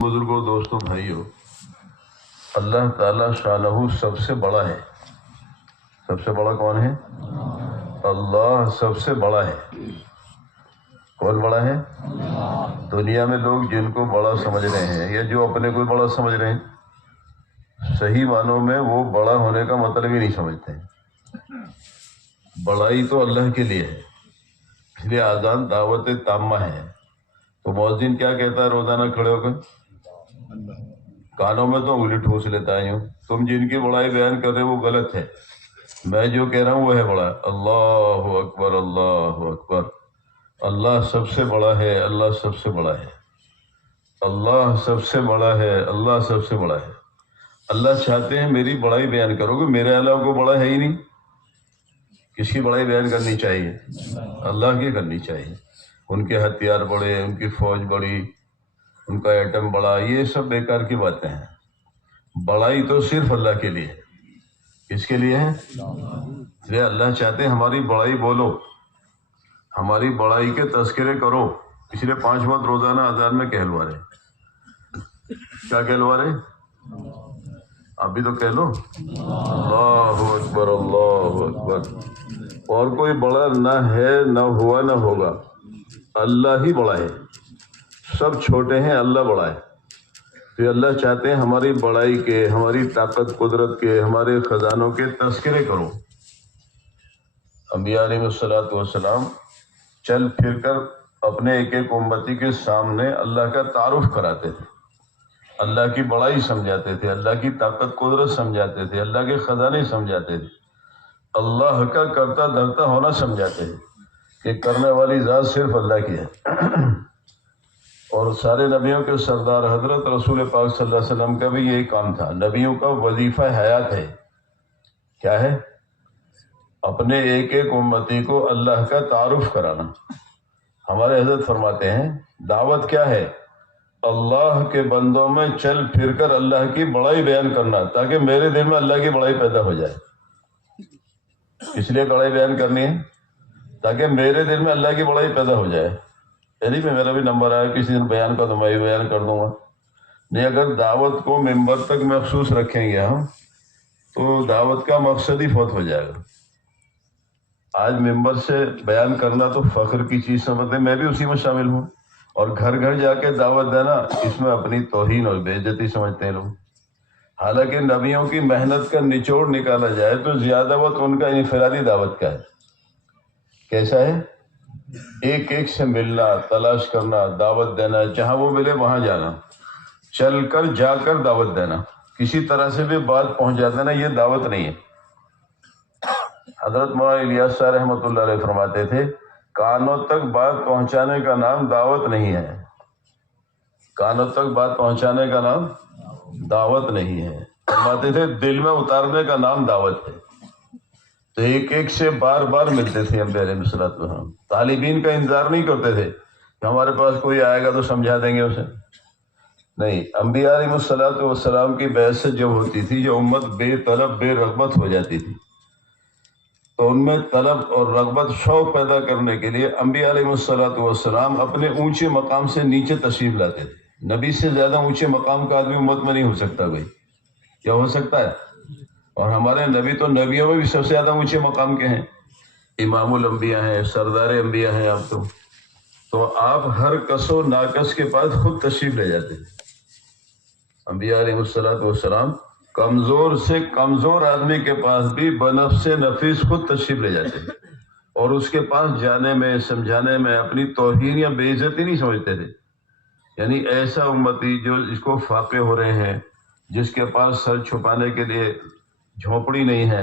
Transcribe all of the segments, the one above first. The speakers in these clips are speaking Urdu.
بزرگوں، دوستوں، بھائیوں، اللہ تعالیٰ شانہ سب سے بڑا ہے۔ سب سے بڑا کون ہے؟ اللہ سب سے بڑا ہے۔ کون بڑا ہے؟ دنیا میں لوگ جن کو بڑا سمجھ رہے ہیں یا جو اپنے کو بڑا سمجھ رہے ہیں، صحیح معنوں میں وہ بڑا ہونے کا مطلب ہی نہیں سمجھتے ہیں۔ بڑائی تو اللہ کے لیے ہے، اس لیے آزان دعوت تامہ ہے۔ تو مؤذن کیا کہتا ہے روزانہ کھڑے ہو کر؟ کانوں میں تو انگلی ٹھوس لیتا ہوں، تم جن کی بڑائی بیان کر رہے ہو وہ غلط ہے، میں جو کہہ رہا ہوں وہ ہے بڑا۔ اللہ اکبر، اللہ اکبر، اللہ سب سے بڑا ہے، اللہ سب سے بڑا ہے، اللہ سب سے بڑا ہے، اللہ سب سے بڑا ہے۔ اللہ چاہتے ہیں میری بڑائی بیان کرو گے، میرے علاوہ کوئی بڑا ہے ہی نہیں۔ کس کی بڑائی بیان کرنی چاہیے؟ اللہ کی کرنی چاہیے۔ ان کے ہتھیار بڑے، ان کی فوج بڑی، ان کا ایٹم بڑا، یہ سب بیکار کی باتیں ہیں۔ بڑائی تو صرف اللہ کے لیے ہے۔ کس کے لیے ہے؟ اس لیے اللہ چاہتے ہیں ہماری بڑائی بولو، ہماری بڑائی کے تذکرے کرو، اس لیے 5 وقت روزانہ اذان میں کہلوا رہے۔ کیا کہلوا رہے؟ ابھی تو کہہ لو، اللہ اکبر، اللہ اکبر۔ اور کوئی بڑا نہ ہے، نہ ہوا، نہ ہوگا، اللہ ہی بڑا ہے۔ سب چھوٹے ہیں، اللہ بڑا ہے۔ تو اللہ چاہتے ہیں ہماری بڑائی کے، ہماری طاقت قدرت کے، ہمارے خزانوں کے تذکرے کرو۔ انبیاء علیہ الصلوۃ والسلام چل پھر کر اپنے ایک ایک امتی کے سامنے اللہ کا تعارف کراتے تھے، اللہ کی بڑائی سمجھاتے تھے، اللہ کی طاقت قدرت سمجھاتے تھے، اللہ کے خزانے سمجھاتے تھے، اللہ کا کرتا دھرتا ہونا سمجھاتے تھے کہ کرنے والی ذات صرف اللہ کی ہے۔ اور سارے نبیوں کے سردار حضرت رسول پاک صلی اللہ علیہ وسلم کا بھی یہی کام تھا۔ نبیوں کا وظیفہ حیات ہے، کیا ہے؟ اپنے ایک ایک امتی کو اللہ کا تعارف کرانا۔ ہمارے حضرت فرماتے ہیں دعوت کیا ہے؟ اللہ کے بندوں میں چل پھر کر اللہ کی بڑائی بیان کرنا، تاکہ میرے دل میں اللہ کی بڑائی پیدا ہو جائے۔ اس لیے بڑائی بیان کرنی ہے تاکہ میرے دل میں اللہ کی بڑائی پیدا ہو جائے۔ یعنی میں میرا بھی نمبر آیا کسی دن بیان کا تو میں بیان کر دوں گا، نہیں اگر دعوت کو ممبر تک مخصوص رکھیں گے ہم تو دعوت کا مقصد ہی فوت ہو جائے گا۔ آج ممبر سے بیان کرنا تو فخر کی چیز سمجھتے ہیں، میں بھی اسی میں شامل ہوں، اور گھر گھر جا کے دعوت دینا اس میں اپنی توہین اور بے عزتی سمجھتے ہیں لوگ۔ حالانکہ نبیوں کی محنت کا نچوڑ نکالا جائے تو زیادہ وقت ان کا انفرادی دعوت کا ہے۔ کیسا ہے؟ ایک ایک سے ملنا، تلاش کرنا، دعوت دینا، جہاں وہ ملے وہاں جانا، چل کر جا کر دعوت دینا، کسی طرح سے بھی بات پہنچا دینا، یہ دعوت نہیں ہے۔ حضرت مولانا الیاس صاحب رحمۃ اللہ علیہ فرماتے تھے کانوں تک بات پہنچانے کا نام دعوت نہیں ہے، کانوں تک بات پہنچانے کا نام دعوت نہیں ہے۔ فرماتے تھے دل میں اتارنے کا نام دعوت ہے۔ تو ایک ایک سے بار بار ملتے تھے انبیاء علیہ السلام، طالبین کا انتظار نہیں کرتے تھے کہ ہمارے پاس کوئی آئے گا تو سمجھا دیں گے اسے، نہیں۔ انبیاء علیہ السلام کی بعثت جب ہوتی تھی، جو امت بے طلب بے رغبت ہو جاتی تھی، تو ان میں طلب اور رغبت شوق پیدا کرنے کے لیے انبیاء علیہ السلام اپنے اونچے مقام سے نیچے تشریف لاتے تھے۔ نبی سے زیادہ اونچے مقام کا آدمی امت میں نہیں ہو سکتا بھائی، کیا ہو سکتا ہے؟ اور ہمارے نبی تو نبیوں میں بھی سب سے زیادہ اونچے مقام کے ہیں، امام الانبیاء ہیں، سردار انبیاء ہیں آپ تو آپ ہر کس و ناقص کے پاس خود تشریف لے جاتے ہیں۔ انبیاء علیہ السلام کمزور سے کمزور آدمی کے پاس بھی بنفس نفیس خود تشریف لے جاتے ہیں، اور اس کے پاس جانے میں سمجھانے میں اپنی توہین یا بے عزتی نہیں سمجھتے تھے۔ یعنی ایسا امتی جو اس کو فاقے ہو رہے ہیں، جس کے پاس سر چھپانے کے لیے جھونپڑی نہیں ہے،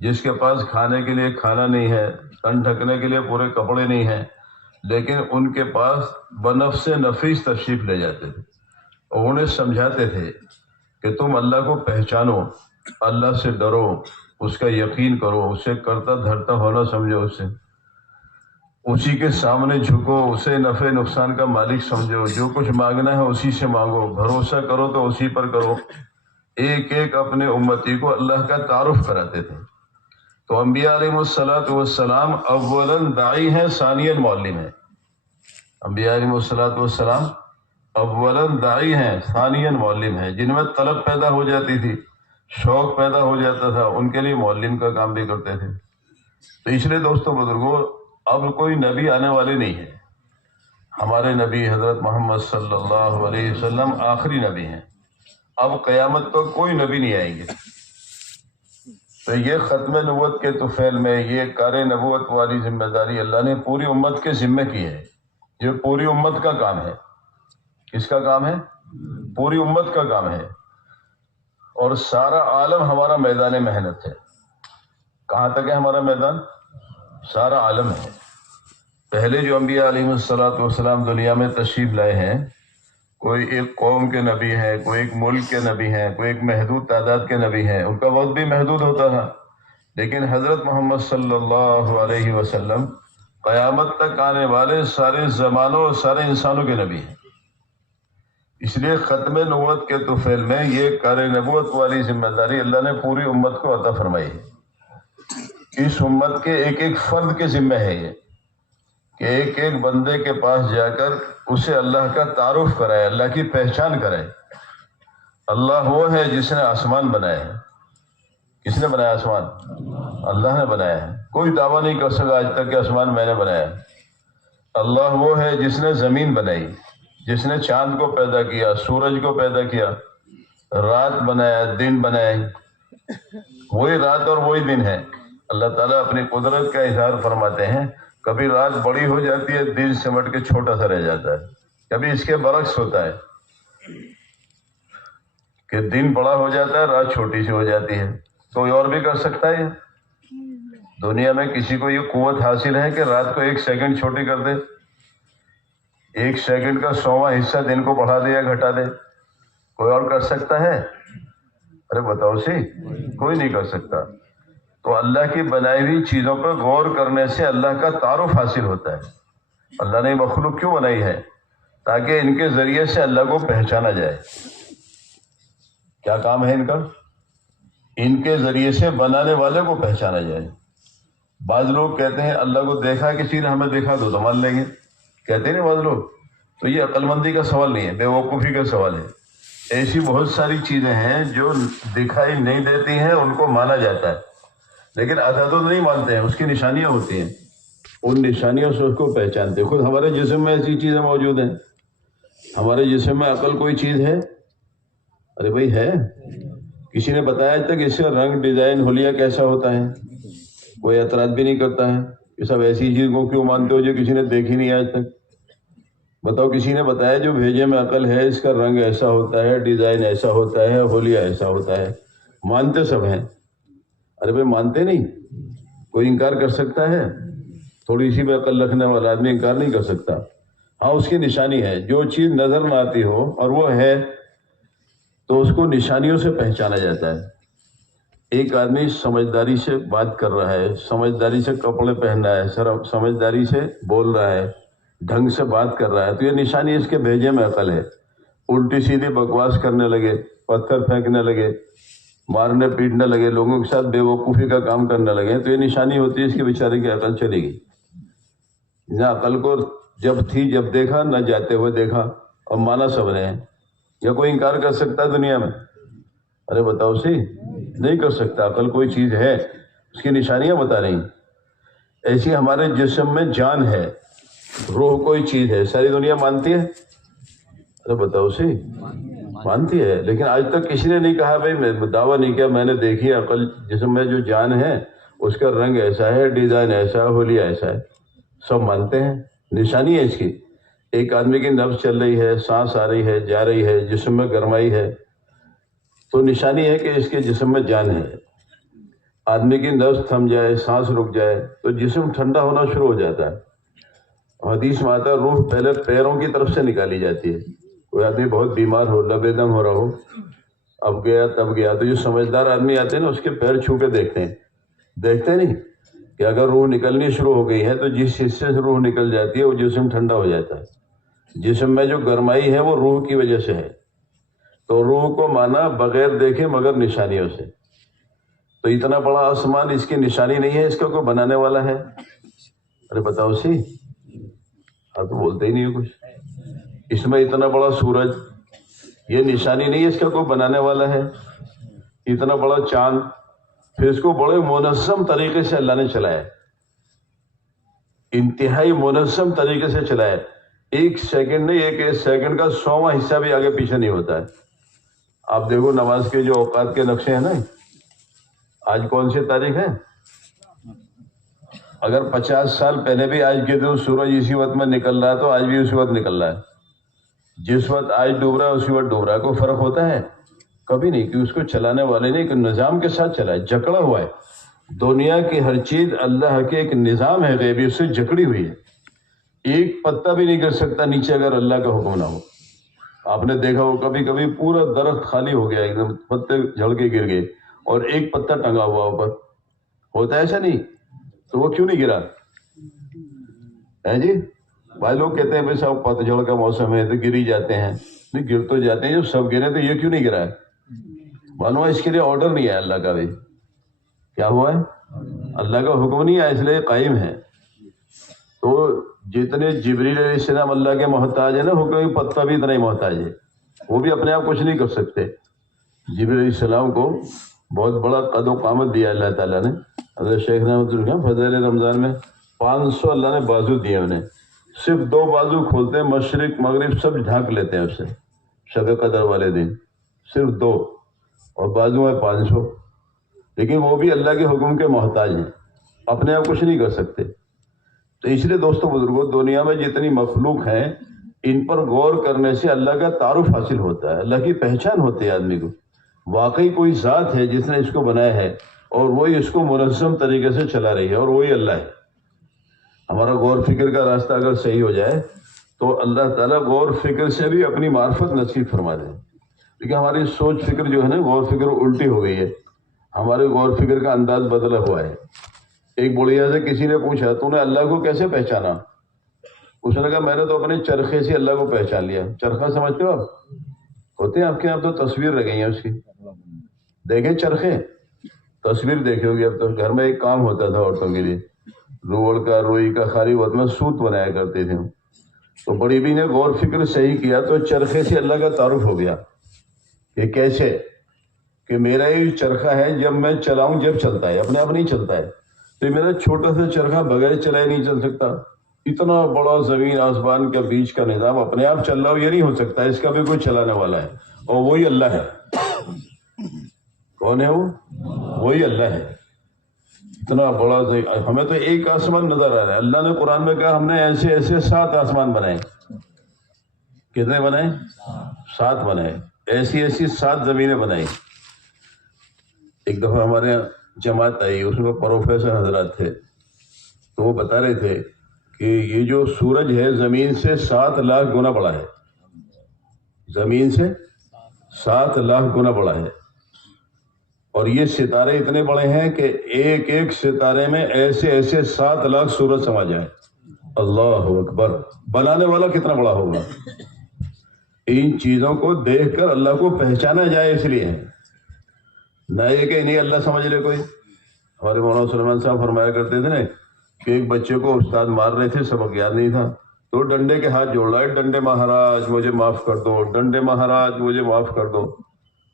جس کے پاس کھانے کے لیے کھانا نہیں ہے، تن ڈھکنے کے لیے پورے کپڑے نہیں ہیں، لیکن ان کے پاس بنفس نفیس تشریف لے جاتے تھے اور انہیں سمجھاتے تھے کہ تم اللہ کو پہچانو، اللہ سے ڈرو، اس کا یقین کرو، اسے کرتا دھرتا ہونا سمجھو، اسی کے سامنے جھکو، اسے نفع نقصان کا مالک سمجھو، جو کچھ مانگنا ہے اسی سے مانگو، بھروسہ کرو تو اسی پر کرو۔ ایک ایک اپنے امتی کو اللہ کا تعارف کراتے تھے۔ تو انبیاء علیہ السلام اولاً داعی ہیں، ثانیاً معلم ہیں۔ انبیاء علیہ السلام اولن داعی ہیں، ثانیاً معلم ہیں. جن میں طلب پیدا ہو جاتی تھی، شوق پیدا ہو جاتا تھا، ان کے لیے معلم کا کام بھی کرتے تھے. تو اس لیے دوستوں بزرگوں، اب کوئی نبی آنے والے نہیں ہے. ہمارے نبی حضرت محمد صلی اللہ علیہ وسلم آخری نبی ہیں. اب قیامت پر کوئی نبی نہیں آئیں گے. تو یہ ختم نبوت کے طفیل میں یہ کار نبوت والی ذمہ داری اللہ نے پوری امت کے ذمہ کی ہے. یہ پوری امت کا کام ہے. کس کا کام ہے؟ پوری امت کا کام ہے. اور سارا عالم ہمارا میدان محنت ہے. کہاں تک ہے ہمارا میدان؟ سارا عالم ہے. پہلے جو انبیاء علیہ الصلوۃ والسلام دنیا میں تشریف لائے ہیں، کوئی ایک قوم کے نبی ہیں، کوئی ایک ملک کے نبی ہیں، کوئی ایک محدود تعداد کے نبی ہیں. ان کا وقت بھی محدود ہوتا تھا. لیکن حضرت محمد صلی اللہ علیہ وسلم قیامت تک آنے والے سارے زمانوں اور سارے انسانوں کے نبی ہیں. اس لیے ختم نبوت کے طفیل میں یہ کار نبوت والی ذمہ داری اللہ نے پوری امت کو عطا فرمائی ہے. اس امت کے ایک ایک فرد کے ذمہ ہے یہ کہ ایک ایک بندے کے پاس جا کر اسے اللہ کا تعارف کرائے، اللہ کی پہچان کرائے. اللہ وہ ہے جس نے آسمان بنایا ہے. کس نے بنایا آسمان؟ اللہ نے بنایا ہے. کوئی دعویٰ نہیں کر سکا آج تک کہ آسمان میں نے بنایا. اللہ وہ ہے جس نے زمین بنائی، جس نے چاند کو پیدا کیا، سورج کو پیدا کیا، رات بنایا، دن بنائے. وہی رات اور وہی دن ہے. اللہ تعالیٰ اپنی قدرت کا اظہار فرماتے ہیں. کبھی رات بڑی ہو جاتی ہے، دن سمٹ کے چھوٹا سا رہ جاتا ہے. کبھی اس کے برعکس ہوتا ہے کہ دن بڑا ہو جاتا ہے، رات چھوٹی سی ہو جاتی ہے. کوئی اور بھی کر سکتا ہے؟ دنیا میں کسی کو یہ قوت حاصل ہے کہ رات کو 1 سیکنڈ چھوٹی کر دے؟ 1 سیکنڈ کا 100واں حصہ دن کو بڑھا دے یا گھٹا دے؟ کوئی اور کر سکتا ہے؟ ارے بتاؤ سی، کوئی نہیں کر سکتا. تو اللہ کی بنائی ہوئی چیزوں پر غور کرنے سے اللہ کا تعارف حاصل ہوتا ہے. اللہ نے مخلوق کیوں بنائی ہے؟ تاکہ ان کے ذریعے سے اللہ کو پہچانا جائے. کیا کام ہے ان کا؟ ان کے ذریعے سے بنانے والے کو پہچانا جائے. بعض لوگ کہتے ہیں اللہ کو دیکھا کسی نے، ہمیں دیکھا تو مان لیں گے. کہتے ہیں بعض لوگ. تو یہ عقل مندی کا سوال نہیں ہے، بے وقوفی کا سوال ہے. ایسی بہت ساری چیزیں ہیں جو دکھائی نہیں دیتی ہیں، ان کو مانا جاتا ہے. لیکن عدد نہیں مانتے ہیں، اس کی نشانیاں ہوتی ہیں، ان نشانیوں سے اس کو پہچانتے. خود ہمارے جسم میں ایسی چیزیں موجود ہیں. ہمارے جسم میں عقل کوئی چیز ہے؟ ارے بھائی ہے. کسی نے بتایا آج تک اس کا رنگ، ڈیزائن، حلیہ کیسا ہوتا ہے؟ کوئی اعتراض بھی نہیں کرتا ہے. یہ سب ایسی چیز کو کیوں مانتے ہو جو کسی نے دیکھی نہیں آج تک؟ بتاؤ کسی نے بتایا جو بھیجے میں عقل ہے، اس کا رنگ ایسا ہوتا ہے، ڈیزائن ایسا ہوتا ہے، حلیہ ایسا ہوتا ہے؟ مانتے سب ہیں. ارے بھائی مانتے نہیں. کوئی انکار کر سکتا ہے؟ تھوڑی سی بھی عقل رکھنے والا آدمی انکار نہیں کر سکتا. ہاں اس کی نشانی ہے. جو چیز نظر نہ آتی ہو اور وہ ہے تو اس کو نشانیوں سے پہچانا جاتا ہے. ایک آدمی سمجھداری سے بات کر رہا ہے، سمجھداری سے کپڑے پہن رہا ہے، سمجھداری سے بول رہا ہے، ڈھنگ سے بات کر رہا ہے، تو یہ نشانی اس کے بھیجے میں عقل ہے. الٹی سیدھی بکواس کرنے لگے، پتھر پھینکنے لگے، مارنے پیٹنے لگے، لوگوں کے ساتھ بے وقوفی کا کام کرنے لگے، تو یہ نشانی ہوتی ہے اس کے بیچارے کی عقل چلی گئی. نہ عقل کو جب تھی جب دیکھا، نہ جاتے ہوئے دیکھا، اور مانا سب نے. یا کوئی انکار کر سکتا ہے دنیا میں؟ ارے بتاؤ سی، نہیں کر سکتا. عقل کوئی چیز ہے، اس کی نشانیاں بتا رہی. ایسی ہمارے جسم میں جان ہے، روح کوئی چیز ہے. ساری دنیا مانتی ہے؟ ارے بتاؤ سی، مانتی ہے. لیکن آج تک کسی نے نہیں کہا بھائی، میں دعویٰ نہیں کیا میں نے دیکھی عقل جسم میں جو جان ہے اس کا رنگ ایسا ہے، ڈیزائن ایسا ہے، حلیہ ایسا ہے. سب مانتے ہیں. نشانی ہے اس کی. ایک آدمی کی نبض چل رہی ہے، سانس آ رہی ہے، جا رہی ہے، جسم میں گرمائی ہے، تو نشانی ہے کہ اس کے جسم میں جان ہے. آدمی کی نبض تھم جائے، سانس رک جائے تو جسم ٹھنڈا ہونا شروع ہو جاتا ہے. حدیث میں آتا ہے روح پہلے پیروں کی طرف سے نکالی جاتی ہے. کوئی آدمی بہت بیمار ہو، لبے دم ہو رہا ہو، اب گیا تب گیا، تو جو سمجھدار آدمی آتے ہیں نا اس کے پیر چھو کے دیکھتے نہیں کہ اگر روح نکلنی شروع ہو گئی ہے تو جس حصے سے روح نکل جاتی ہے وہ جسم ٹھنڈا ہو جاتا ہے. جسم میں جو گرمائی ہے وہ روح کی وجہ سے ہے. تو روح کو مانا بغیر دیکھے مگر نشانیوں سے. تو اتنا بڑا آسمان، اس کی نشانی نہیں ہے، اس کا کوئی بنانے والا ہے؟ ارے بتاؤ سی، آپ تو بولتے ہی نہیں ہو کچھ. اس میں اتنا بڑا سورج، یہ نشانی نہیں ہے اس کا کوئی بنانے والا ہے، اتنا بڑا چاند، پھر اس کو بڑے منظم طریقے سے اللہ نے چلایا، انتہائی منظم طریقے سے چلایا، ایک سیکنڈ نہیں، ایک سیکنڈ کا 100واں حصہ بھی آگے پیچھے نہیں ہوتا ہے۔ آپ دیکھو نماز کے جو اوقات کے نقشے ہیں نا، آج کون سی تاریخ ہے؟ اگر 50 سال پہلے بھی آج کے دن سورج اسی وقت میں نکل رہا ہے تو آج بھی اسی وقت نکل رہا ہے، جس وقت آج ڈوب رہا ہے اسی وقت ڈوب رہا ہے۔ کوئی فرق ہوتا ہے؟ کبھی نہیں، کہ اس کو چلانے والے نے ایک نظام کے ساتھ چلا ہے، جکڑا ہوا ہے۔ دنیا کی ہر چیز اللہ کے ایک نظام ہے غیبی، اس سے جکڑی ہوئی ہے، ایک پتا بھی نہیں کر سکتا نیچے اگر اللہ کا حکم نہ ہو۔ آپ نے دیکھا ہو کبھی کبھی پورا درخت خالی ہو گیا، ایک دم پتے جھڑ کے گر گئے اور ایک پتا ٹنگا ہوا اوپر، ہوتا ہے ایسا نہیں؟ تو وہ کیوں نہیں گرا ہے جی؟ بھائی لوگ کہتے ہیں بھائی صاحب پتجھڑ کا موسم ہے تو گر ہی جاتے ہیں، نہیں گر تو جاتے ہیں، جب سب گرے تو یہ کیوں نہیں گرا ہے؟ معلوم ہے اس کے لیے آرڈر نہیں ہے اللہ کا، بھی کیا ہوا ہے؟ اللہ کا حکم نہیں ہے، اس لیے قائم ہے۔ تو جتنے جبریل علیہ السلام اللہ کے محتاج ہے نا، حکم پتہ بھی اتنا ہی محتاج ہے، وہ بھی اپنے آپ کچھ نہیں کر سکتے۔ جبریل علیہ السلام کو بہت بڑا قد و قامت دیا اللہ تعالیٰ نے۔ حضرت شیخ رحمۃ اللہ فضائل رمضان میں 500 اللہ نے بازو دیے انہیں، صرف 2 بازو کھولتے ہیں، مشرق مغرب سب ڈھانک لیتے ہیں اس سے، شب قدر والے دن صرف 2، اور بازو ہے 500، لیکن وہ بھی اللہ کے حکم کے محتاج ہیں، اپنے آپ کچھ نہیں کر سکتے۔ تو اس لیے دوستو بزرگوں، دنیا میں جتنی مخلوق ہیں ان پر غور کرنے سے اللہ کا تعارف حاصل ہوتا ہے، اللہ کی پہچان ہوتی ہے آدمی کو، واقعی کوئی ذات ہے جس نے اس کو بنایا ہے اور وہی اس کو منظم طریقے سے چلا رہی ہے، اور وہی اللہ ہے۔ ہمارا غور فکر کا راستہ اگر صحیح ہو جائے تو اللہ تعالیٰ غور فکر سے بھی اپنی معرفت نصیب فرما دے، لیکن ہماری سوچ فکر جو ہے نا، غور فکر الٹی ہو گئی ہے، ہمارے غور فکر کا انداز بدلا ہوا ہے۔ ایک بڑھیا سے کسی نے پوچھا تو نے اللہ کو کیسے پہچانا؟ اس نے کہا میں نے تو اپنے چرخے سے اللہ کو پہچان لیا۔ چرخہ سمجھتے ہو آپ؟ ہوتے ہیں آپ کے یہاں تو تصویر لگی ہے اس کی، دیکھیں چرخے، تصویر دیکھے ہوگی۔ اب تو گھر میں ایک کام ہوتا تھا عورتوں کے لیے، روڑ کا روئی کا خالی وقت میں سوت بنایا کرتے تھے، تو بڑی بھی نے غور فکر صحیح کیا تو چرخے سے اللہ کا تعارف ہو گیا۔ کہ کیسے؟ کہ میرا یہ چرخہ ہے، جب میں چلاؤں جب چلتا ہے، اپنے آپ نہیں چلتا ہے۔ تو میرا چھوٹا سا چرخہ بغیر چلائے نہیں چل سکتا، اتنا بڑا زمین آسمان کے بیچ کا نظام اپنے آپ چل رہا ہو یہ نہیں ہو سکتا، اس کا بھی کوئی چلانے والا ہے، اور وہی اللہ ہے۔ کون ہے وہ؟ وہی اللہ ہے۔ اتنا بڑا، ہمیں تو ایک آسمان نظر آ رہا ہے، اللہ نے قرآن میں کہا ہم نے ایسے ایسے 7 آسمان بنائے۔ کتنے بنائے؟ 7 بنائے، ایسی ایسی 7 زمینیں بنائی۔ ایک دفعہ ہمارے یہاں جماعت آئی، اس میں پروفیسر حضرات تھے، تو وہ بتا رہے تھے کہ یہ جو سورج ہے زمین سے 7 لاکھ گنا بڑا ہے، زمین سے 7 لاکھ گنا بڑا ہے، اور یہ ستارے اتنے بڑے ہیں کہ ایک ایک ستارے میں ایسے ایسے 7 لاکھ سورج سما جائے۔ اللہ اکبر! بنانے والا کتنا بڑا ہوگا؟ ان چیزوں کو دیکھ کر اللہ کو پہچانا جائے، اس لیے ہے نہ یہ کہ نہیں اللہ سمجھ لے کوئی۔ ہمارے مولانا سلیمان صاحب فرمایا کرتے تھے نا کہ ایک بچے کو استاد مار رہے تھے، سبق یاد نہیں تھا، تو ڈنڈے کے ہاتھ جوڑ رہا ہے، ڈنڈے مہاراج مجھے معاف کر دو، ڈنڈے مہاراج مجھے معاف کر دو۔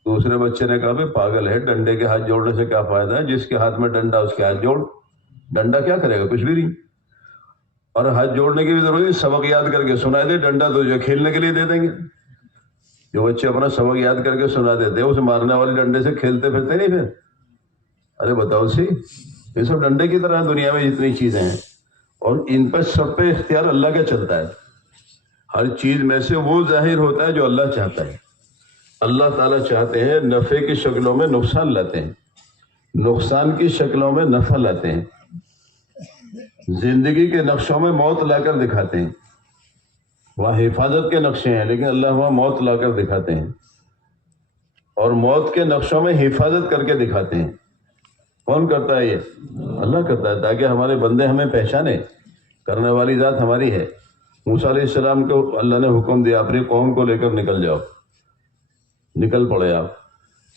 دوسرے بچے نے کہا بھائی پاگل ہے، ڈنڈے کے ہاتھ جوڑنے سے کیا فائدہ ہے؟ جس کے ہاتھ میں ڈنڈا اس کے ہاتھ جوڑ، ڈنڈا کیا کرے گا؟ کچھ بھی نہیں، اور ہاتھ جوڑنے کی بھی ضرورت نہیں، سبق یاد کر کے سنا دے، ڈنڈا تو جو کھیلنے کے لیے دے دیں گے۔ جو بچے اپنا سبق یاد کر کے سنا دیتے ہیں، اسے مارنے والے ڈنڈے سے کھیلتے پھرتے نہیں پھر؟ ارے بتاؤ سی، یہ سب ڈنڈے کی طرح دنیا میں جتنی چیزیں ہیں، اور ان پر سب پہ اختیار اللہ کا چلتا ہے۔ ہر چیز میں سے وہ ظاہر ہوتا ہے جو اللہ چاہتا ہے۔ اللہ تعالیٰ چاہتے ہیں نفع کی شکلوں میں نقصان لاتے ہیں، نقصان کی شکلوں میں نفع لاتے ہیں، زندگی کے نقشوں میں موت لا کر دکھاتے ہیں۔ وہاں حفاظت کے نقشے ہیں لیکن اللہ وہاں موت لا کر دکھاتے ہیں، اور موت کے نقشوں میں حفاظت کر کے دکھاتے ہیں۔ کون کرتا ہے یہ؟ اللہ کرتا ہے، تاکہ ہمارے بندے ہمیں پہچانے، کرنے والی ذات ہماری ہے۔ موسیٰ علیہ السلام کو اللہ نے حکم دیا اپنی قوم کو لے کر نکل جاؤ، نکل پڑے آپ۔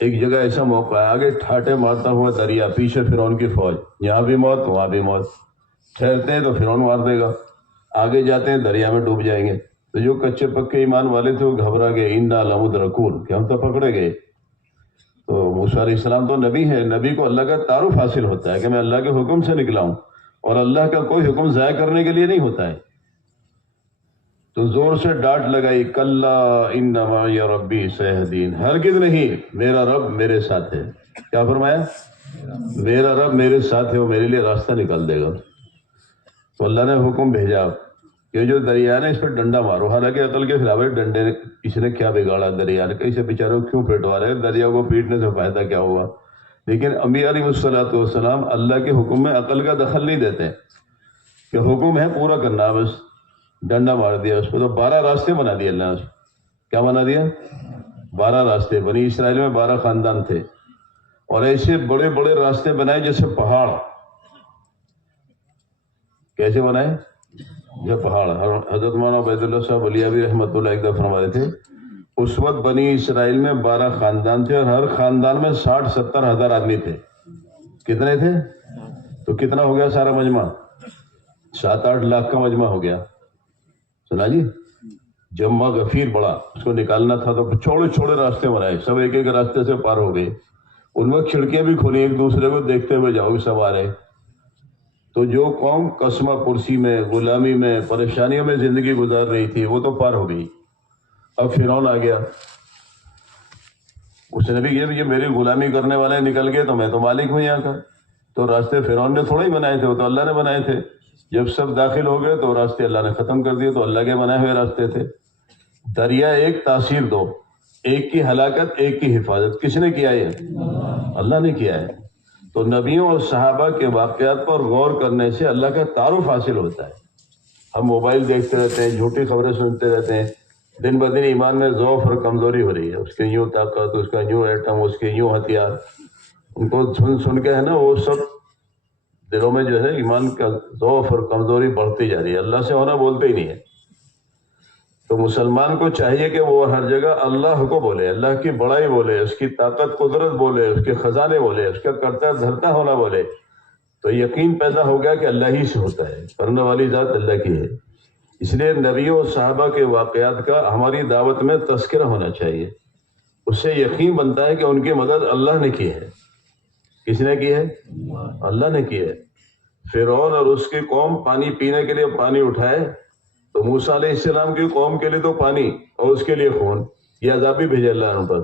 ایک جگہ ایسا موقع ہے، آگے ٹھاٹے مارتا ہوا دریا، پیچھے فرعون کی فوج، یہاں بھی موت وہاں بھی موت، ٹھہرتے ہیں تو فرعون مار دے گا، آگے جاتے ہیں دریا میں ڈوب جائیں گے۔ تو جو کچے پکے ایمان والے تھے وہ گھبرا گئے، انا لمدرکون، کہ ہم تو پکڑے گئے۔ تو موسیٰ علیہ السلام تو نبی ہے، نبی کو اللہ کا تعارف حاصل ہوتا ہے کہ میں اللہ کے حکم سے نکلا ہوں، اور اللہ کا کوئی حکم ضائع کرنے کے لیے نہیں ہوتا ہے۔ تو زور سے ڈانٹ لگائی، کلا ان معی ربی سیہدین، ہرگز نہیں، میرا رب میرے ساتھ ہے۔ کیا فرمایا؟ میرا رب میرے ساتھ ہے، وہ میرے لیے راستہ نکال دے گا۔ تو اللہ نے حکم بھیجا کہ جو دریا نے اس پہ ڈنڈا مارو، حالانکہ عقل کے خلاف ہے، ڈنڈے نے اس نے کیا بگاڑا دریا نے، کہ اسے بیچارے کو کیوں پیٹوا رہے، دریا کو پیٹنے سے فائدہ کیا ہوگا؟ لیکن انبیاء علیہ الصلوۃ والسلام اللہ کے حکم میں عقل کا دخل نہیں دیتے، کہ حکم ہے پورا کرنا، بس ڈنڈا مار دیا اس کو۔ تو 12 راستے بنا دیے اللہ نے اس کو۔ کیا بنا دیا؟ 12 راستے۔ بنی اسرائیل میں 12 خاندان تھے، اور ایسے بڑے بڑے راستے بنائے جیسے پہاڑ۔ کیسے بنائے؟ جو پہاڑ۔ حضرت مولانا عبید اللہ صاحب علیوی رحمۃ اللہ ایک دفعہ فرماتے تھے، اس وقت بنی اسرائیل میں 12 خاندان تھے، اور ہر خاندان میں 60-70 ہزار آدمی تھے۔ کتنے تھے؟ تو کتنا ہو گیا سارا مجمع؟ 7-8 لاکھ کا مجمع ہو گیا۔ سنا جی؟ جمع غفیر بڑا، اس کو نکالنا تھا تو چھوڑے چھوڑے راستے بنائے، سب ایک ایک راستے سے پار ہو گئے۔ ان میں کھڑکیاں بھی کھولی، ایک دوسرے کو دیکھتے ہوئے جاؤ گے سب آ رہے۔ تو جو قوم قسمہ پرسی میں، غلامی میں، پریشانیوں میں زندگی گزار رہی تھی، وہ تو پار ہو گئی۔ اب فرعون آ گیا، اس نے بھی یہ میری غلامی کرنے والے نکل گئے تو میں تو مالک ہوں یہاں کا۔ تو راستے فرعون نے تھوڑا ہی بنائے تھے، وہ تو اللہ نے بنائے تھے۔ جب سب داخل ہو گئے تو راستے اللہ نے ختم کر دیے، تو اللہ کے بنائے ہوئے راستے تھے۔ دریا ایک، تاثیر 2، ایک کی ہلاکت، ایک کی حفاظت۔ کس نے کیا یہ؟ اللہ نے کیا ہے۔ تو نبیوں اور صحابہ کے واقعات پر غور کرنے سے اللہ کا تعارف حاصل ہوتا ہے۔ ہم موبائل دیکھتے رہتے ہیں، جھوٹی خبریں سنتے رہتے ہیں، دن بدن ایمان میں ضعف اور کمزوری ہو رہی ہے۔ اس کے یوں طاقت، اس کا یوں ایٹم، اس کے یوں ہتھیار، ان کو سن کے ہے نا، وہ سب دلوں میں جو ہے ایمان کا ضعف اور کمزوری بڑھتی جا رہی ہے، اللہ سے ہونا بولتے ہی نہیں ہے۔ تو مسلمان کو چاہیے کہ وہ ہر جگہ اللہ کو بولے، اللہ کی بڑائی بولے، اس کی طاقت قدرت بولے، اس کے خزانے بولے، اس کا کرتا دھرتا ہونا بولے، تو یقین پیدا ہو گیا کہ اللہ ہی سے ہوتا ہے، کرنے والی ذات اللہ کی ہے۔ اس لیے نبیوں اور صحابہ کے واقعات کا ہماری دعوت میں تذکرہ ہونا چاہیے، اس سے یقین بنتا ہے کہ ان کی مدد اللہ نے کی ہے۔ کس نے کی ہے؟ اللہ نے کی ہے۔ فرعون اور اس کی قوم پانی پینے کے لیے پانی اٹھائے، تو موسیٰ علیہ السلام کی قوم کے لیے تو پانی اور اس کے لیے خون، یہ عذاب بھی بھیجا اللہ نے ان پر۔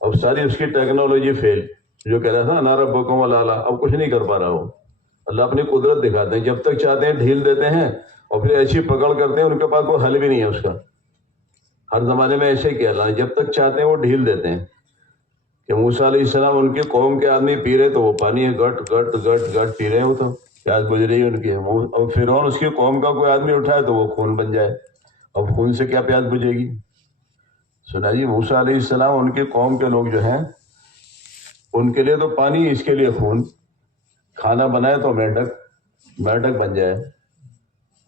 اب ساری اس کی ٹیکنالوجی فیل، جو کہہ رہا تھا انا ربکم الاعلی، اب کچھ نہیں کر پا رہا ہو۔ اللہ اپنی قدرت دکھاتے ہیں، جب تک چاہتے ہیں ڈھیل دیتے ہیں، اور پھر ایسی پکڑ کرتے ہیں ان کے پاس کوئی حل بھی نہیں ہے اس کا۔ ہر زمانے میں ایسے ہی کیا اللہ، جب تک چاہتے ہیں وہ ڈھیل دیتے ہیں۔ کہ موسیٰ علیہ السلام ان کی قوم کے آدمی پی رہے تو وہ پانی گٹ گٹ گٹ گٹ پی رہے ہو، تو پیاس بجھ رہی ہے ان کی۔ اور فرعون اس کی قوم کا کوئی آدمی اٹھائے تو وہ خون بن جائے، اب خون سے کیا پیاس بجھے گی؟ سنا جی، موسیٰ علیہ السلام ان کی قوم کے لوگ جو ہیں ان کے لیے تو پانی، اس کے لیے خون۔ کھانا بنائے تو میڈک بن جائے،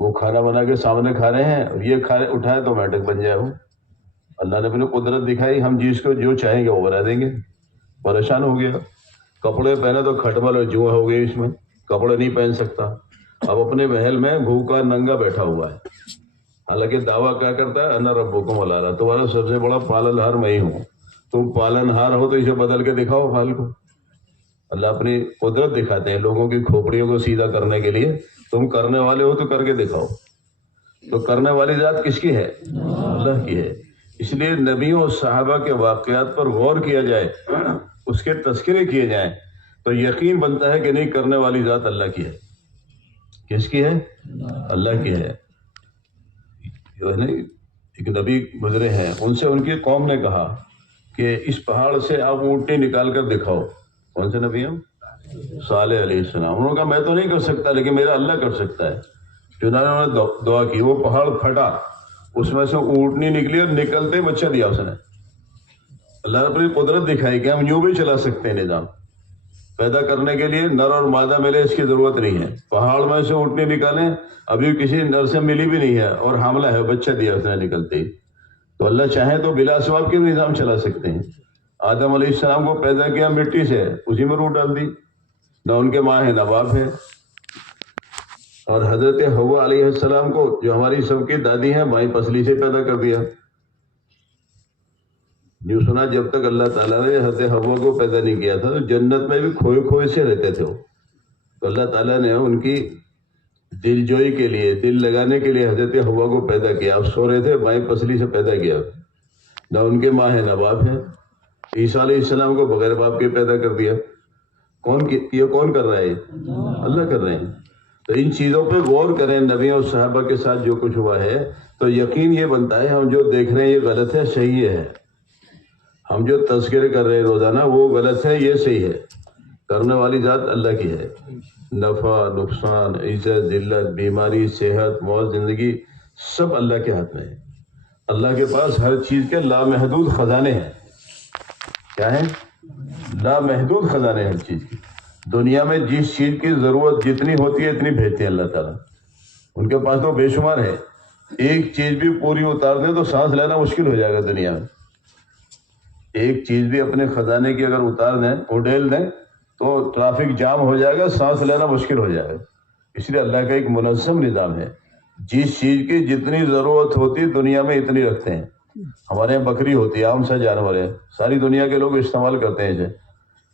وہ کھانا بنا کے سامنے کھا رہے ہیں، یہ اٹھائے تو میڈک بن جائے۔ وہ اللہ نے اپنی قدرت دکھائی، ہم جس کو جو چاہیں گے وہ بنا دیں گے۔ پریشان ہو گیا، کپڑے پہنے تو کھٹمل اور جوا ہو گئی، اس میں کپڑے نہیں پہن سکتا، اب اپنے محل میں بھوکا ننگا بیٹھا ہوا ہے، حالانکہ دعویٰ کیا کرتا ہے انا ربکم الاعلی، تمہارا سب سے بڑا پالن ہار میں ہی ہوں۔ تم پالن ہار ہو تو اسے بدل کے دکھاؤ حال کو۔ اللہ اپنی قدرت دکھاتے ہیں لوگوں کی کھوپڑیوں کو سیدھا کرنے کے لیے، تم کرنے والے ہو تو کر کے دکھاؤ۔ تو کرنے والی ذات کس کی ہے؟ اللہ کی ہے۔ اس لیے نبیوں اور صحابہ کے واقعات پر غور کیا جائے، اس کے تذکرے کیے جائیں، تو یقین بنتا ہے کہ نہیں، کرنے والی ذات اللہ کی ہے۔ کس کی ہے؟ اللہ کی ہے۔ جو ہے نا، ایک نبی گزرے ہیں، ان سے ان کی قوم نے کہا کہ اس پہاڑ سے آپ اونٹنی نکال کر دکھاؤ۔ کون سے نبی ہیں؟ صالح علیہ السلام۔ انہوں نے کہا میں تو نہیں کر سکتا، لیکن میرا اللہ کر سکتا ہے۔ چنانچہ انہوں نے دعا کی، وہ پہاڑ پھٹا، اس میں سے اونٹنی نکلی اور نکلتے بچہ دیا اس نے۔ اللہ نے اپنی قدرت دکھائی کہ ہم یوں بھی چلا سکتے ہیں نظام پیدا کرنے کے لیے، نر اور مادہ ملے اس کی ضرورت نہیں ہے۔ پہاڑ میں سے اونٹنی نکالیں، ابھی کسی نر سے ملی بھی نہیں ہے اور حاملہ ہے، بچہ دیا اس نے نکلتے ہی۔ تو اللہ چاہے تو بلا اسباب کے بھی نظام چلا سکتے ہیں۔ آدم علیہ السلام کو پیدا کیا مٹی سے، اسی میں روح ڈال دی، نہ ان کے ماں ہے نہ باپ ہے۔ اور حضرت حوا علیہ السلام کو جو ہماری سب کی دادی ہیں بائیں پسلی سے پیدا کر دیا. جو سنا جب تک اللہ تعالیٰ نے حضرت حوا کو پیدا نہیں کیا تھا تو جنت میں بھی کھوئے کھوئے سے رہتے تھے وہ. تو اللہ تعالیٰ نے ان کی دل جوئی کے لیے، دل لگانے کے لیے حضرت حوا کو پیدا کیا. اب سو رہے تھے، بائیں پسلی سے پیدا کیا. نہ ان کے ماں ہے نہ باپ ہے. عیسیٰ علیہ السلام کو بغیر باپ کے پیدا کر دیا. یہ کون کر رہا ہے؟ اللہ کر رہے ہیں. تو ان چیزوں پہ غور کریں. نبیوں اور صحابہ کے ساتھ جو کچھ ہوا ہے تو یقین یہ بنتا ہے ہم جو دیکھ رہے ہیں یہ غلط ہے، صحیح ہے. ہم جو تذکرے کر رہے ہیں روزانہ وہ غلط ہے، یہ صحیح ہے. کرنے والی ذات اللہ کی ہے. نفع، نقصان، عزت، ذلت، بیماری، صحت، موت، زندگی سب اللہ کے ہاتھ میں ہے. اللہ کے پاس ہر چیز کے لامحدود خزانے ہیں. کیا ہے؟ لامحدود خزانے ہر چیز کی. دنیا میں جس چیز کی ضرورت جتنی ہوتی ہے اتنی بھیجتے ہیں اللہ تعالیٰ. ان کے پاس تو بے شمار ہے. ایک چیز بھی پوری اتار دیں تو سانس لینا مشکل ہو جائے گا دنیا میں. ایک چیز بھی اپنے خزانے کی اگر اتار دیں، اڈیل دیں تو ٹریفک جام ہو جائے گا، سانس لینا مشکل ہو جائے گا. اس لیے اللہ کا ایک منظم نظام ہے. جس چیز کی جتنی ضرورت ہوتی دنیا میں اتنی رکھتے ہیں. ہمارے یہاں بکری ہوتی ہے، عام سا جانور ہے، ساری دنیا کے لوگ استعمال کرتے ہیں اسے.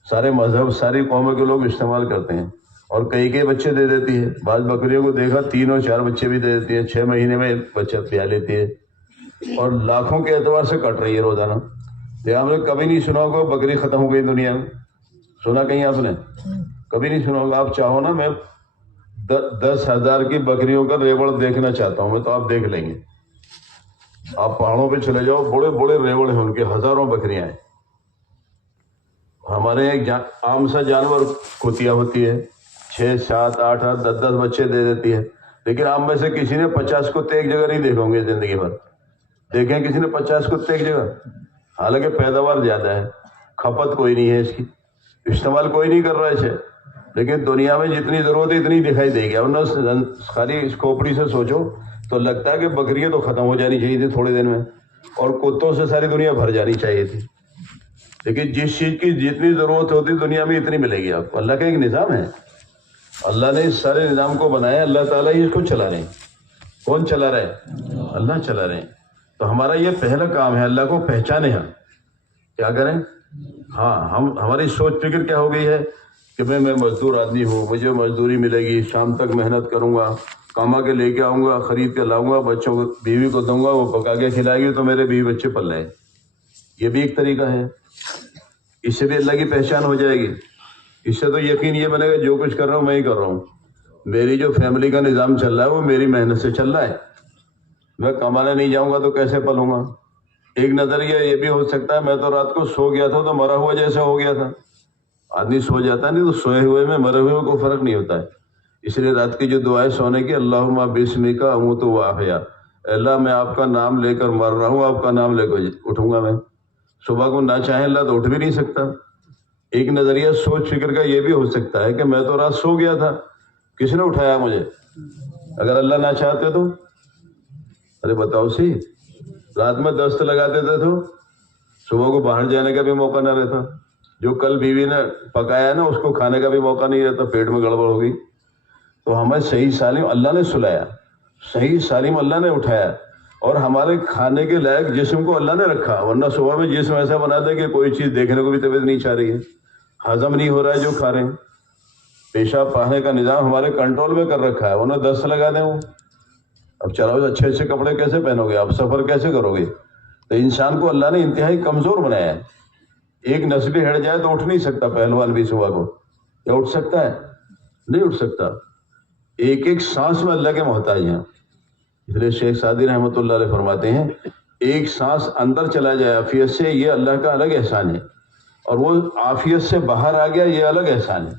سارے مذہب، ساری قوموں کے لوگ استعمال کرتے ہیں. اور کئی بچے دے دیتی ہے. بعض بکریوں کو دیکھا 3 اور 4 بچے بھی دے دیتی ہیں. 6 مہینے میں بچہ پیا لیتی ہے اور لاکھوں کے اعتبار سے کٹ رہی ہے روزانہ. یہ ہم نے کبھی نہیں سنا ہوگا بکری ختم ہو گئی دنیا میں. سنا کہیں آپ نے؟ کبھی نہیں سنا ہوگا. آپ چاہو نا، میں 10,000 کی بکریوں کا ریوڑ دیکھنا چاہتا ہوں میں، تو آپ دیکھ لیں گے. آپ پہاڑوں پہ چلے جاؤ، بڑے بڑے ریوڑ ہیں ان کے، ہزاروں بکریاں ہیں. ہمارے ایک عام سا جانور کتیا ہوتی ہے، 6، 7، 8، 10 بچے دے دیتی ہے. لیکن آپ میں سے کسی نے 50 کتے ایک جگہ نہیں دیکھے ہوں گے زندگی بھر. دیکھیں کسی نے 50 کتے ایک جگہ؟ حالانکہ پیداوار زیادہ ہے، کھپت کوئی نہیں ہے اس کی، استعمال کوئی نہیں کر رہا ہے اسے. لیکن دنیا میں جتنی ضرورت ہے اتنی دکھائی دے گی. ورنہ خالی اس کھوپڑی سے سوچو تو لگتا ہے کہ بکریاں تو ختم ہو جانی چاہیے تھی تھوڑے دن میں، اور کتوں سے ساری دنیا بھر جانی چاہیے تھی. لیکن جس چیز کی جتنی ضرورت ہوتی دنیا میں اتنی ملے گی آپ کو. اللہ کا ایک نظام ہے. اللہ نے اس سارے نظام کو بنایا. اللہ تعالیٰ ہی اس کو چلا رہے ہیں. کون چلا رہے ہیں؟ اللہ چلا رہے ہیں. تو ہمارا یہ پہلا کام ہے، اللہ کو پہچانے. ہم کیا کریں؟ ہماری سوچ فکر کیا ہو گئی ہے کہ میں مزدور آدمی ہوں، مجھے مزدوری ملے گی، شام تک محنت کروں گا، کما کے لے کے آؤں گا، خرید کے لاؤں گا، بچوں کو، بیوی کو دوں گا، وہ پکا کے کھلائے گی تو میرے بیوی بچے پل رہے ہیں. یہ بھی ایک طریقہ ہے. اس سے بھی اللہ کی پہچان ہو جائے گی. اس سے تو یقین یہ بنے گا جو کچھ کر رہا ہوں میں ہی کر رہا ہوں. میری جو فیملی کا نظام چل رہا ہے وہ میری محنت سے چل رہا ہے. میں کمانے نہیں جاؤں گا تو کیسے پلوں گا؟ ایک نظریہ یہ بھی ہو سکتا ہے میں تو رات کو سو گیا تھا تو مرا ہوا جیسا ہو گیا تھا. آدمی سو جاتا نہیں تو سوئے ہوئے میں مرے ہوئے کو فرق نہیں ہوتا ہے. اس لیے رات کی جو دعائیں سونے کی، اللہم بسمک اموت و احیا، اللہ میں آپ کا نام لے کر مر رہا ہوں، آپ کا نام لے کر اٹھوں گا. میں صبح کو نہ چاہے اللہ تو اٹھ بھی نہیں سکتا. ایک نظریہ سوچ فکر کا یہ بھی ہو سکتا ہے کہ میں تو رات سو گیا تھا، کس نے اٹھایا مجھے؟ اگر اللہ نہ چاہتے تو ارے بتاؤ سی، رات میں دست لگا دیتے تو صبح کو باہر جانے کا بھی موقع نہ رہتا. جو کل بیوی نے پکایا نا اس کو کھانے کا بھی موقع نہیں رہتا، پیٹ میں گڑبڑ ہو گئی. تو ہمیں صحیح سالم اللہ نے سلایا، صحیح سالم اللہ نے اٹھایا، اور ہمارے کھانے کے لائق جسم کو اللہ نے رکھا. ورنہ صبح میں جسم ایسا بنا دے کہ کوئی چیز دیکھنے کو بھی طبیعت نہیں چاہ رہی ہے، ہضم نہیں ہو رہا ہے جو کھا رہے ہیں. پیشاب پانے کا نظام ہمارے کنٹرول میں کر رکھا ہے، ورنہ دست لگا دیں وہ. اب چلو اچھے اچھے کپڑے کیسے پہنو گے؟ آپ سفر کیسے کرو گے؟ تو انسان کو اللہ نے انتہائی کمزور بنایا ہے. ایک نس بھی ہٹ جائے تو اٹھ نہیں سکتا پہلوان بھی صبح کو. یا اٹھ سکتا ہے؟ نہیں اٹھ سکتا. ایک ایک سانس میں اللہ کے محتاج ہیں. اس لیے شیخ سعدی رحمۃ اللہ علیہ فرماتے ہیں ایک سانس اندر چلا جائے عافیت سے یہ اللہ کا الگ احسان ہے، اور وہ عافیت سے باہر آ گیا یہ الگ احسان ہے.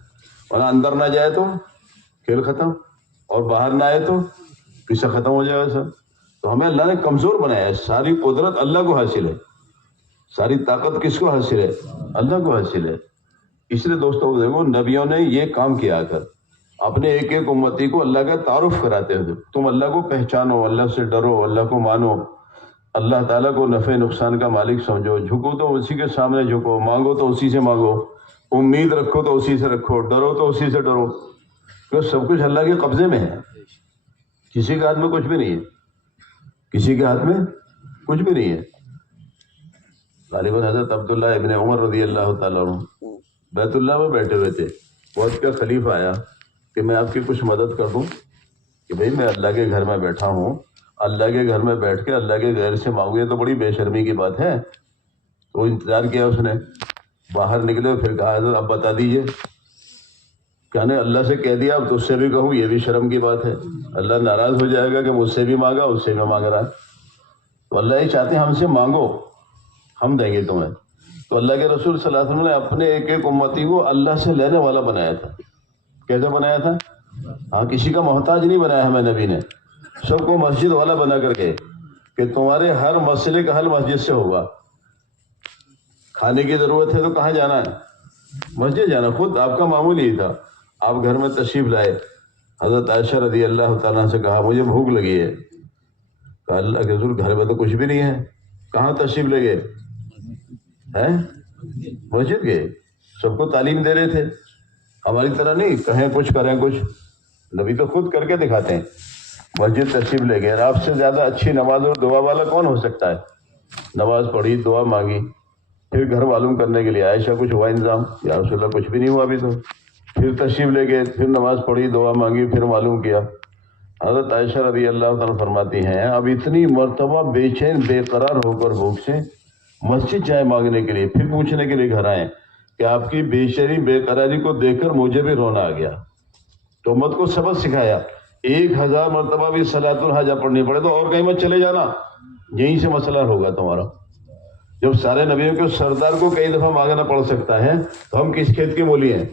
ورنہ اندر نہ جائے تو کھیل ختم، اور باہر نہ آئے تو قصہ ختم ہو جائے گا سب. تو ہمیں اللہ نے کمزور بنایا ہے. ساری قدرت اللہ کو حاصل ہے، ساری طاقت کس کو حاصل ہے؟ اللہ کو حاصل ہے. اس لیے دوستوں دیکھو نبیوں نے یہ کام کیا کر اپنے ایک ایک امتی کو اللہ کا تعارف کراتے ہو. تم اللہ کو پہچانو، اللہ سے ڈرو، اللہ کو مانو، اللہ تعالیٰ کو نفع نقصان کا مالک سمجھو، جھکو تو اسی کے سامنے جھکو، مانگو تو اسی سے مانگو، امید رکھو تو اسی سے رکھو، ڈرو تو اسی سے ڈرو، کیونکہ سب کچھ اللہ کے قبضے میں ہے. کسی کے ہاتھ میں کچھ بھی نہیں ہے، کسی کے ہاتھ میں کچھ بھی نہیں ہے۔ غالباً حضرت عبداللہ ابن عمر رضی اللہ تعالیٰ عنہ بیت اللہ میں بیٹھے ہوئے تھے، وقت کا خلیفہ آیا کہ میں آپ کی کچھ مدد کر دوں، کہ بھئی میں اللہ کے گھر میں بیٹھا ہوں، اللہ کے گھر میں بیٹھ کے اللہ کے غیر سے مانگوں، یہ تو بڑی بے شرمی کی بات ہے۔ تو انتظار کیا اس نے، باہر نکلے، پھر کہا حضرت اب بتا دیجئے۔ کہنے اللہ سے کہہ دیا، اب تجھ سے بھی کہوں یہ بھی شرم کی بات ہے، اللہ ناراض ہو جائے گا کہ مجھ سے بھی مانگا اس سے بھی مانگ رہا ہے۔ تو اللہ یہ چاہتے ہیں ہم سے مانگو، ہم دیں گے تمہیں۔ تو اللہ کے رسول صلی اللہ علیہ وسلم نے اپنے ایک ایک امتی کو اللہ سے لینے والا بنایا تھا۔ کیسے بنایا تھا؟ ہاں، کسی کا محتاج نہیں بنایا ہمیں نبی نے، سب کو مسجد والا بنا کر کے کہ تمہارے ہر مسئلے کا حل مسجد سے ہوگا۔ کھانے کی ضرورت ہے تو کہاں جانا ہے؟ مسجد جانا۔ خود آپ کا معمول ہی تھا، آپ گھر میں تشریف لائے، حضرت عائشہ رضی اللہ تعالیٰ سے کہا مجھے بھوک لگی ہے۔ کہا اللہ کے رسول گھر میں تو کچھ بھی نہیں ہے، کہاں تشریف لے گئے ہیں؟ مسجد گئے۔ سب کو تعلیم دے رہے تھے، ہماری طرح نہیں کہیں کچھ کریں کچھ، نبی تو خود کر کے دکھاتے ہیں۔ مسجد تشریف لے گئے۔ آپ سے زیادہ اچھی نماز اور دعا والا کون ہو سکتا ہے؟ نماز پڑھی، دعا مانگی، پھر گھر معلوم کرنے کے لیے عائشہ کچھ ہوا انتظام؟ یا رسول اللہ کچھ بھی نہیں ہوا ابھی تو۔ پھر تشریف لے گئے، پھر نماز پڑھی، دعا مانگی، پھر معلوم کیا۔ حضرت عائشہ رضی اللہ تعالیٰ فرماتی ہیں اب اتنی مرتبہ بے چین بے قرار ہو کر بھوک سے مسجد جائے مانگنے کے لیے، پھر پوچھنے کے لیے گھر آئے کہ آپ کی بے چینی بے قراری کو دیکھ کر مجھے بھی رونا آ گیا۔ تو امت کو سبق سکھایا، 1000 مرتبہ بھی صلاۃ الحاجہ پڑھنی پڑے تو اور کہیں مت چلے جانا، یہیں سے مسئلہ ہوگا تمہارا۔ جب سارے نبیوں کے سردار کو کئی دفعہ مانگنا پڑ سکتا ہے تو ہم کس کھیت کے مولی ہیں؟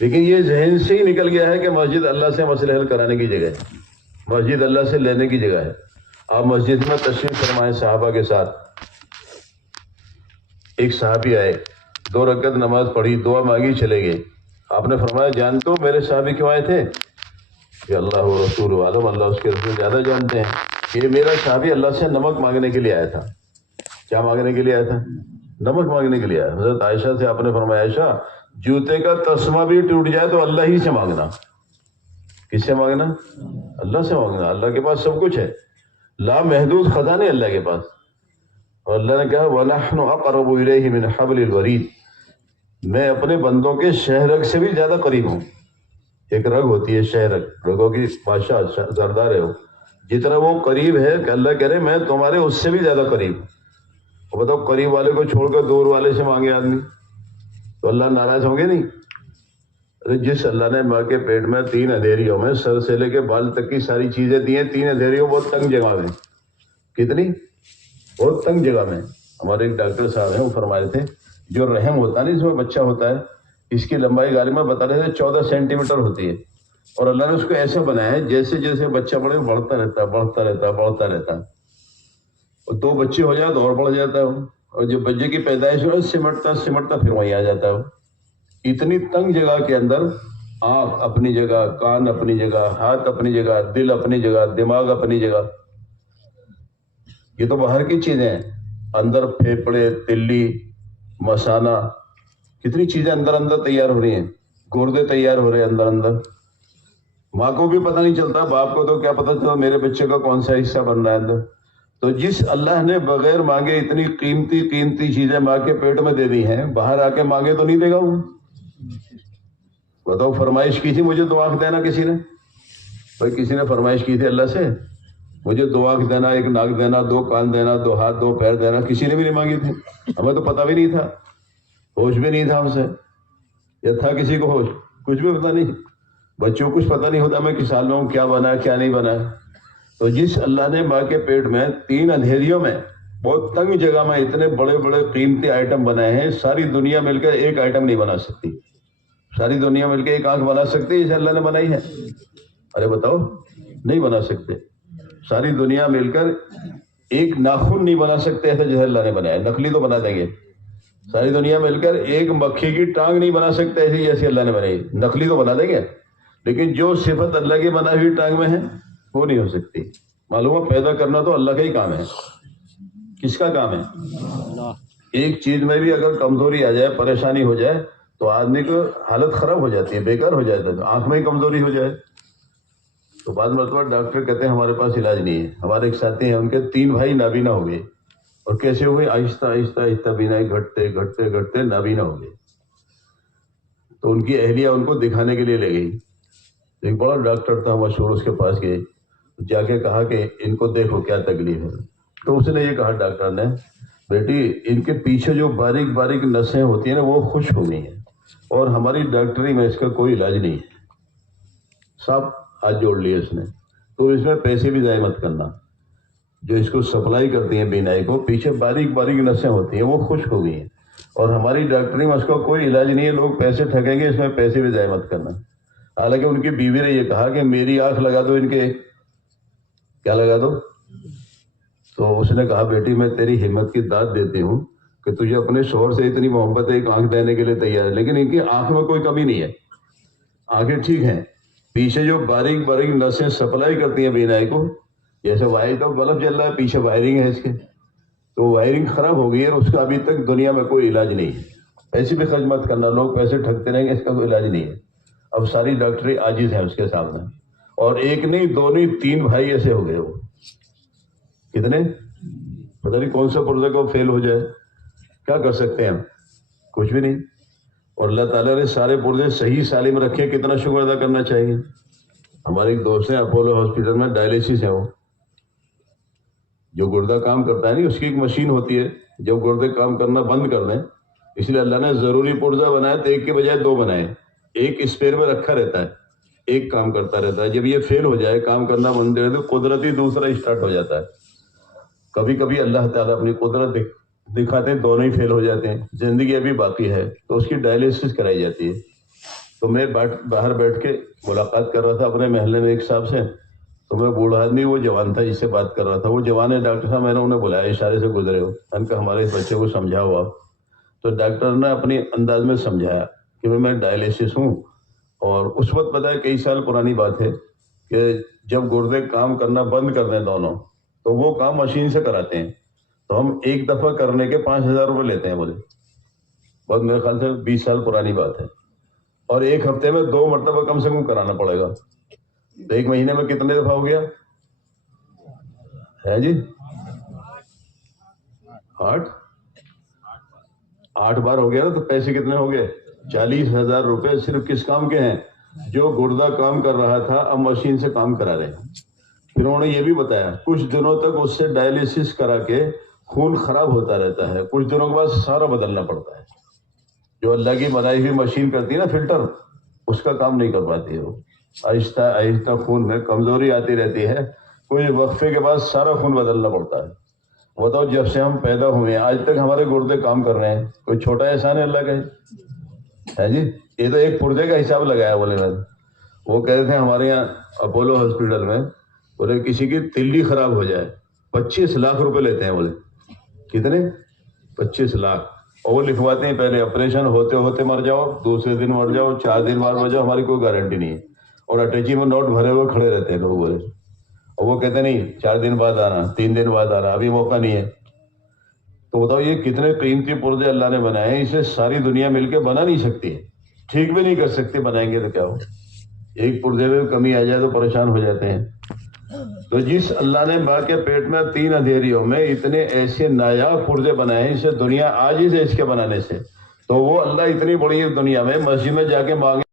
لیکن یہ ذہن سے ہی نکل گیا ہے کہ مسجد اللہ سے مسئلے حل کرانے کی جگہ ہے، مسجد اللہ سے لینے کی جگہ ہے۔ آپ مسجد میں تشریف فرمائے صحابہ کے ساتھ، ایک صحابی آئے، 2 رکعت نماز پڑھی، دعا مانگی، چلے گئے۔ آپ نے فرمایا جانتے ہو میرے صحابی کیوں آئے تھے؟ کہ اللہ و رسول عالم، اللہ اس کے رسول زیادہ جانتے ہیں۔ یہ میرا صحابی اللہ سے نمک مانگنے کے لیے آیا تھا۔ کیا مانگنے کے لیے آیا تھا؟ نمک مانگنے کے لیے آیا۔ حضرت عائشہ سے آپ نے فرمایا عائشہ جوتے کا تسمہ بھی ٹوٹ جائے تو اللہ ہی سے مانگنا۔ کس سے مانگنا؟ اللہ سے مانگنا۔ اللہ کے پاس سب کچھ ہے، لامحدود خزانے اللہ کے پاس۔ اور اللہ نے کہا وَنَحْنُ أَقْرَبُ إِلَيْهِ مِنْ حَبْلِ الْوَرِيدِ، میں اپنے بندوں کے شہرگ سے بھی زیادہ قریب ہوں۔ ایک رگ ہوتی ہے شہرگ، رگوں کی بادشاہ سردار ہے وہ، جتنا وہ قریب ہے کہ اللہ کہہ رہے میں تمہارے اس سے بھی زیادہ قریب ہوں۔ اور بتاؤ قریب والے کو چھوڑ کر دور والے سے مانگے آدمی تو اللہ ناراض ہوں گے نہیں؟ جس اللہ نے ماں کے پیٹ میں 3 اندھیریوں میں سر سے لے کے بال تک کی ساری چیزیں دی ہیں، 3 اندھیریوں بہت تنگ جگہ میں، کتنی بہت تنگ جگہ میں۔ ہمارے ایک ڈاکٹر صاحب ہیں، وہ فرمائے تھے جو رحم ہوتا ہے نا، اس میں بچہ ہوتا ہے، اس کی لمبائی غالباً بتا رہے تھے 14 سینٹی میٹر ہوتی ہے، اور اللہ نے اس کو ایسا بنایا ہے جیسے جیسے بچہ بڑھے بڑھتا رہتا ہے، بڑھتا رہتا ہے، بڑھتا رہتا ہے، اور 2 بچے ہو جائے تو اور بڑھ جاتا ہے وہ، اور جب بچے کی پیدائش ہو سمٹتا سمٹتا پھر وہیں آ جاتا ہے وہ۔ اتنی تنگ جگہ کے اندر آنکھ اپنی جگہ، کان اپنی جگہ، ہاتھ اپنی جگہ، دل اپنی جگہ، دماغ اپنی جگہ۔ یہ تو باہر کی چیزیں ہیں، اندر پھیپڑے، تلی، مثانہ، کتنی چیزیں اندر اندر تیار ہو رہی ہیں، گردے تیار ہو رہے ہیں اندر اندر۔ ماں کو بھی پتہ نہیں چلتا، باپ کو تو کیا پتہ چلتا میرے بچے کا کون سا حصہ بن رہا ہے اندر۔ تو جس اللہ نے بغیر مانگے اتنی قیمتی قیمتی چیزیں ماں کے پیٹ میں دے دی ہیں، باہر آ کے مانگے تو نہیں دے گا وہ؟ بتاؤ فرمائش کی تھی مجھے 2 آنکھ دینا کسی نے؟ بھائی کسی نے فرمائش کی تھی اللہ سے مجھے 2 آنکھ دینا، 1 ناک دینا، 2 کان دینا، 2 ہاتھ 2 پیر دینا؟ کسی نے بھی نہیں مانگی تھی، ہمیں تو پتہ بھی نہیں تھا، ہوش بھی نہیں تھا ہم سے، یا تھا کسی کو ہوش؟ کچھ بھی پتہ نہیں۔ بچوں کو کچھ پتہ نہیں ہوتا میں کس حال میں ہوں، کیا بنا ہے کیا نہیں بنا ہے۔ تو جس اللہ نے ماں کے پیٹ میں 3 اندھیریوں میں بہت تنگ جگہ میں اتنے بڑے بڑے قیمتی آئٹم بنائے ہیں، ساری دنیا مل کر ایک آئٹم نہیں بنا سکتی۔ ساری دنیا مل کے ایک آنکھ بنا سکتی جسے اللہ نے بنائی ہے؟ ارے بتاؤ، نہیں بنا سکتے۔ ساری دنیا مل کر ایک ناخن نہیں بنا سکتے ایسا جیسے اللہ نے بنایا، نقلی تو بنا دیں گے۔ ساری دنیا مل کر ایک مکھی کی ٹانگ نہیں بنا سکتے ایسی جیسی اللہ نے بنائی، نقلی تو بنا دیں گے، لیکن جو صفت اللہ کی بنائی ہوئی ٹانگ میں ہے وہ نہیں ہو سکتی۔ معلوم ہے پیدا کرنا تو اللہ کا ہی کام ہے۔ کس کا کام ہے؟ ایک چیز میں بھی اگر کمزوری آ جائے، پریشانی ہو جائے تو آدمی کو حالت خراب ہو جاتی ہے، بیکار ہو جاتا ہے۔ تو آنکھ میں ہی کمزوری ہو جائے تو بعد مرتبہ ڈاکٹر کہتے ہیں ہمارے پاس علاج نہیں ہے. ہمارے ایک ساتھی ہیں ان کے 3 بھائی نابینا ہو گئے. اور کیسے ہوئے؟ آہستہ آہستہ آہستہ بینائی گھٹتے گھٹتے گھٹتے نابینا ہو گئے. تو ان کی اہلیہ ان کو دکھانے کے لیے لے گئی. ایک بڑا ڈاکٹر تھا مشہور، اس کے پاس گئے، جا کے کہا کہ ان کو دیکھو کیا تکلیف ہے. تو اس نے یہ کہا ڈاکٹر نے، بیٹی ان کے پیچھے جو باریک باریک نسیں ہوتی ہیں نا وہ خشک ہو گئی ہیں، اور ہماری ڈاکٹری میں اس کا کوئی علاج نہیں ہے. صاحب ہاتھ جوڑ لیے اس نے. تو اس میں پیسے بھی ضائع مت کرنا. جو اس کو سپلائی کرتی ہیں بینائی کو، پیچھے باریک باریک نسیں ہوتی ہیں وہ خشک ہو گئی ہیں، اور ہماری ڈاکٹری میں اس کا کوئی علاج نہیں ہے. لوگ پیسے ٹھگیں گے، اس میں پیسے بھی ضائع مت کرنا. حالانکہ ان کی بیوی نے یہ کہا کہ میری آنکھ لگا دو، ان کے کیا لگا دو. تو اس نے کہا بیٹی میں تیری ہمت کی داد دیتی ہوں کہ تجھے اپنے شوہر سے اتنی محبت ہے، ایک آنکھ دینے کے لیے تیار ہے، لیکن ان کی آنکھ میں کوئی کمی نہیں ہے، آنکھیں ٹھیک ہیں. پیچھے جو باریک باریک نسیں سپلائی کرتی ہیں بینائی کو، جیسے وائر کا بلب جل رہا ہے، پیچھے وائرنگ ہے اس کے، تو وائرنگ خراب ہو گئی ہے اور اس کا ابھی تک دنیا میں کوئی علاج نہیں ہے. پیسے بھی خرچ مت کرنا، لوگ پیسے ٹھگتے رہیں گے، اس کا کوئی علاج نہیں ہے. اب ساری ڈاکٹری عاجز ہیں اس کے سامنے. اور ایک نہیں، دو نہیں، 3 بھائی ایسے ہو گئے. وہ کتنے؟ پتہ نہیں کون سا پرزہ کو فیل ہو جائے. کیا کر سکتے ہیں ہم؟ کچھ بھی نہیں. اور اللہ تعالیٰ نے سارے پرزے صحیح سالم رکھے، کتنا شکر ادا کرنا چاہیے. ہمارے ایک دوست ہیں اپولو ہاسپٹل میں، ڈائلیسس ہے. وہ جو گردہ کام کرتا ہے نہیں، اس کی ایک مشین ہوتی ہے، جب گردے کام کرنا بند کر دیں، اس لیے اللہ نے ضروری پرزہ بنایا تو ایک کے بجائے 2 بنائے. ایک اسپیئر میں رکھا رہتا ہے، ایک کام کرتا رہتا ہے. جب یہ فیل ہو جائے، کام کرنا بند کر دے، تو قدرتی دوسرا اسٹارٹ ہو جاتا ہے. کبھی کبھی اللہ تعالیٰ اپنی قدرت دکھاتے ہیں، دونوں ہی فیل ہو جاتے ہیں. زندگی ابھی باقی ہے تو اس کی ڈائلیسس کرائی جاتی ہے. تو میں باہر بیٹھ کے ملاقات کر رہا تھا اپنے محلے میں ایک صاحب سے. تو میں بوڑھا آدمی، وہ جوان تھا جس سے بات کر رہا تھا. وہ جوان ہے ڈاکٹر صاحب، میں نے انہیں بلایا، اشارے سے گزرے ہو. میں نے کہا ہمارے اس بچے کو سمجھاؤ آپ. تو ڈاکٹر نے اپنی انداز میں سمجھایا کہ میں ڈائلیسس ہوں. اور اس وقت پتہ ہے کئی سال پرانی بات ہے کہ جب گردے کام کرنا بند کر دیں دونوں، تو وہ کام مشین سے کراتے ہیں. تو ہم ایک دفعہ کرنے کے 5,000 روپے لیتے ہیں. بولے بس میرے خیال سے 20 سال پرانی بات ہے. اور ایک ہفتے میں 2 مرتبہ کم سے کم کرانا پڑے گا. تو ایک مہینے میں کتنے دفعہ ہو گیا ہے جی؟ 8 بار ہو گیا نا. تو پیسے کتنے ہو گئے؟ 40,000 روپے صرف کس کام کے ہیں؟ جو گردہ کام کر رہا تھا اب مشین سے کام کرا رہے ہیں. پھر انہوں نے یہ بھی بتایا کچھ دنوں تک اس سے ڈائلیسس کرا کے خون خراب ہوتا رہتا ہے، کچھ دنوں کے بعد سارا بدلنا پڑتا ہے. جو اللہ کی بنائی ہوئی مشین کرتی ہے نا فلٹر، اس کا کام نہیں کر پاتی ہے. وہ آہستہ آہستہ خون میں کمزوری آتی رہتی ہے، کوئی وقفے کے بعد سارا خون بدلنا پڑتا ہے. بتاؤ جب سے ہم پیدا ہوئے ہیں آج تک ہمارے گردے کام کر رہے ہیں. کوئی چھوٹا احسان ہے اللہ کا ہے جی؟ یہ تو ایک پرزے کا حساب لگایا. بولے میں وہ کہہ رہے تھے ہمارے یہاں اپولو ہاسپٹل میں، بولے کسی کی تلی خراب ہو جائے 25 لاکھ روپے لیتے ہیں. بولے کتنے؟ 25 لاکھ. اور وہ لکھواتے ہیں پہلے آپریشن ہوتے ہوتے مر جاؤ، دوسرے دن مر جاؤ، 4 دن بعد مر جاؤ، ہماری کوئی گارنٹی نہیں ہے. اور اٹیچی میں نوٹ بھرے ہوئے کھڑے رہتے ہیں لوگ. بولے اور وہ کہتے نہیں 4 دن بعد آنا، 3 دن بعد آنا، ابھی موقع نہیں ہے. تو بتاؤ یہ کتنے قیمتی پرزے اللہ نے بنائے ہیں. اسے ساری دنیا مل کے بنا نہیں سکتی ہے، ٹھیک بھی نہیں کر سکتے. بنائیں گے تو کیا ہو؟ ایک پرزے میں کمی آ جائے تو پریشان ہو جاتے ہیں. تو جس اللہ نے ماں کے پیٹ میں 3 اندھیریوں میں اتنے ایسے نایاب پرزے بنائے ہیں، اسے دنیا عاجز ہے اس کے بنانے سے. تو وہ اللہ اتنی بڑی دنیا میں مسجد میں جا کے مانگے